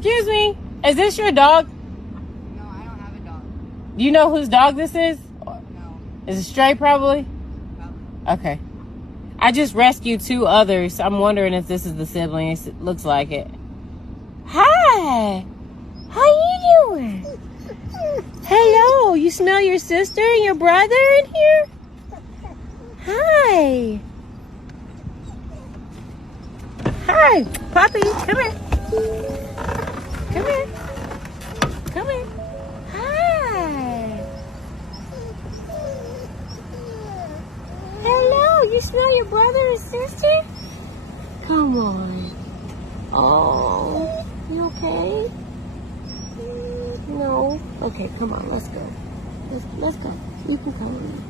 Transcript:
Excuse me. Is this your dog? No, I don't have a dog. Do you know whose dog this is? No. Is it Stray, probably? Probably. Okay. I just rescued 2 others. I'm wondering if this is the sibling. It looks like it. Hi. How you doing? Hello. You smell your sister and your brother in here? Hi. Hi. Puppy, come here. Come here. Come here. Hi. Hello. You smell your brother and sister? Come on. Oh, you okay? No. Okay, come on. Let's go. Let's go. You can come with me.